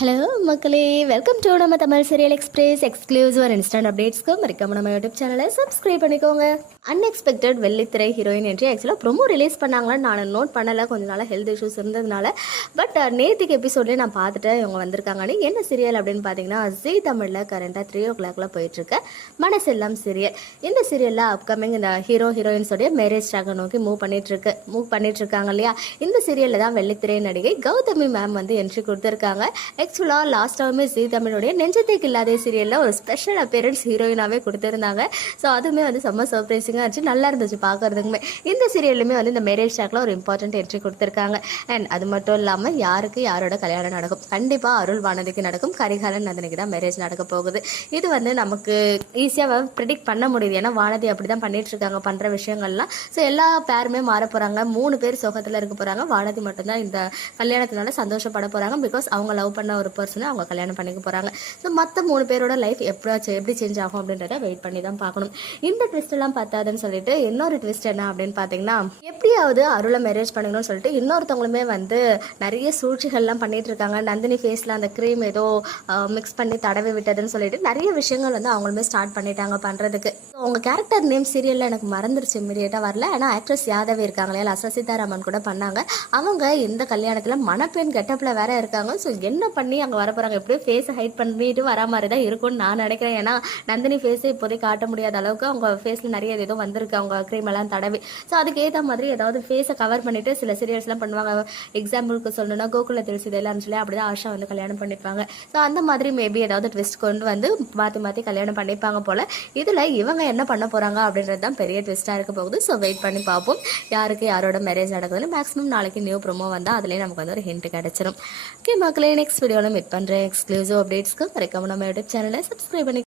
Hello மக்களே. Welcome to நம்ம Tamil serial express exclusive instant அப்டேட்ஸ்க்கு மறக்காம நம்ம யூடியூப் சேனலை சப்ஸ்கிரைப் பண்ணிக்கோங்க. அன்எக்ஸ்பெக்டட் வெள்ளித்திரை ஹீரோயின் என்று ஆக்சுவலாக ப்ரொமோ ரிலீஸ் பண்ணாங்களான்னு நான் நோட் பண்ணலை. கொஞ்ச நாளாக ஹெல்த் இஷ்யூஸ் இருந்ததுனால. பட் நேற்றுக்கு எபிசோட்லேயே நான் பார்த்துட்டேன் இவங்க வந்திருக்காங்கன்னு. என்ன சீரியல் அப்படின்னு பார்த்தீங்கன்னா ஜி தமிழில் கரண்ட்டாக த்ரீ ஓ கிளாக்ல போயிட்டுருக்கு. மனசெல்லாம் சீரியல். இந்த சீரியலில் அப்கமிங் இந்த ஹீரோ ஹீரோயின்ஸோடைய மேரேஜ் ட்ராக நோக்கி மூவ் பண்ணிட்டுருக்கு. மூவ் பண்ணிட்டு இருக்காங்க இல்லையா? இந்த சீரியலில் தான் வெள்ளித்திரை நடிகை கௌதமி மேம் வந்து என்ட்ரி கொடுத்துருக்காங்க. ஆக்சுவலாக டைமே ஜி தமிழுடைய நெஞ்சத்தைக்கு இல்லாத சீரியலில் ஒரு ஸ்பெஷல் அப்பியரன்ஸ் ஹீரோயினாகவே கொடுத்துருந்தாங்க. ஸோ அதுவுமே வந்து செம்ம சர்ப்ரைசிங்காக இருந்துச்சு. நல்லா இருந்துச்சு பார்க்கறதுக்குமே. இந்த சீரியலுமே வந்து இந்த மேரேஜ் ஷாக்கில் ஒரு இம்பார்ட்டன்ட் என்ட்ரி கொடுத்துருக்காங்க. அண்ட் அது மட்டும் இல்லாமல் யாருக்கு யாரோட கல்யாணம் நடக்கும்? கண்டிப்பாக அருள் வானதிக்கு நடக்கும். கரிகாலன் நந்தனிக்கு தான் மேரேஜ் நடக்க போகுது. இது வந்து நமக்கு ஈஸியாக ப்ரிடிக்ட் பண்ண முடியுது. ஏன்னா வானதி அப்படி தான் பண்ணிகிட்ருக்காங்க இருக்காங்க பண்ணுற விஷயங்கள்லாம். ஸோ எல்லா பேருமே மாற போகிறாங்க மூணு பேர் சுகத்தில் இருக்க போகிறாங்க வானதி மட்டும்தான் இந்த கல்யாணத்தினால சந்தோஷப்பட போகிறாங்க பிகாஸ் அவங்க லவ் பண்ண ஒரு பர்சனை அவங்க கல்யாணம் பண்ணிக்க போகிறாங்க ஸோ மற்ற மூணு பேரோட லைஃப் எப்படி எப்படி சேஞ்ச் ஆகும் அப்படின்றத வெயிட் பண்ணி தான் பார்க்கணும். இந்த ட்விஸ்ட் எல்லாம் பார்த்தாதுன்னு சொல்லிட்டு இன்னொரு ட்விஸ்ட் என்ன அப்படின்னு பார்த்தீங்கன்னா எப்படியாவது அருளை மேரேஜ் பண்ணிக்கணும்னு சொல்லிட்டு இன்னொருத்தவங்களுமே வந்து நிறைய சூழ்ச்சிகள்லாம் பண்ணிட்டு இருக்காங்க. நந்தினி ஃபேஸில் அந்த க்ரீம் ஏதோ மிக்ஸ் பண்ணி தடவி விட்டதுன்னு சொல்லிட்டு நிறைய விஷயங்கள் வந்து அவங்களுமே ஸ்டார்ட் பண்ணிட்டாங்க பண்ணுறதுக்கு உங்கள் கேரக்டர் நேம் சீரியலில் எனக்கு மறந்துருச்சு இமீடியட்டாக வரல. ஆனால் ஆக்ட்ரஸ் யாதவி இருக்காங்க இல்லையா லசா சீதாராமன் கூட பண்ணாங்க. அவங்க இந்த கல்யாணத்தில் மணப்பெண் கெட்டப்பில் வேற இருக்காங்க. ஸோ என்ன பண்ண அங்கே வர போகிறாங்க எப்படியும் ஃபேஸை ஹைட் பண்ணிட்டு வர மாதிரி தான் இருக்கும்னு நான் நினைக்கிறேன். ஏன்னா நந்தினி ஃபேஸை இப்போதைக்கு காட்ட முடியாத அளவுக்கு அவங்க ஃபேஸில் நிறைய ஏதோ வந்திருக்கு. அவங்க க்ரீம் எல்லாம் தடவி. ஸோ அதுக்கேற்ற மாதிரி ஏதாவது ஃபேஸை கவர் பண்ணிட்டு சில சீரியல்ஸ்லாம் பண்ணுவாங்க. எக்ஸாம்பிளுக்கு சொல்லணும்னா கோகுல தெரிசி இதெல்லாம் சொல்லி அப்படி தான் ஆஷா வந்து கல்யாணம் பண்ணிப்பாங்க. ஸோ அந்த மாதிரி மேபி ஏதாவது ட்விஸ்ட் கொண்டு வந்து மாற்றி மாற்றி கல்யாணம் பண்ணிப்பாங்க போல். இதில் இவங்க என்ன பண்ண போகிறாங்க அப்படின்றது தான் பெரிய ட்விஸ்ட்டாக இருக்க போகுது. ஸோ வெயிட் பண்ணி பார்ப்போம். யாருக்கு யாரோட மேரேஜ் நடக்குதுன்னு மேக்ஸிமம் நாளைக்கு நியூ ப்ரோமோ வந்தால் அதுலேயே நமக்கு வந்து ஒரு ஹிண்ட் கிடச்சிரும். ஓகே மக்களே நெக்ஸ்ட் வீடியோவில் மீட் பண்ணுறேன் எக்ஸ்க்ளூசிவ் அப்டேட்ஸ்க்கு மறக்காம நம்ம யூடியூப் சேனலை சப்ஸ்கிரைப் பண்ணி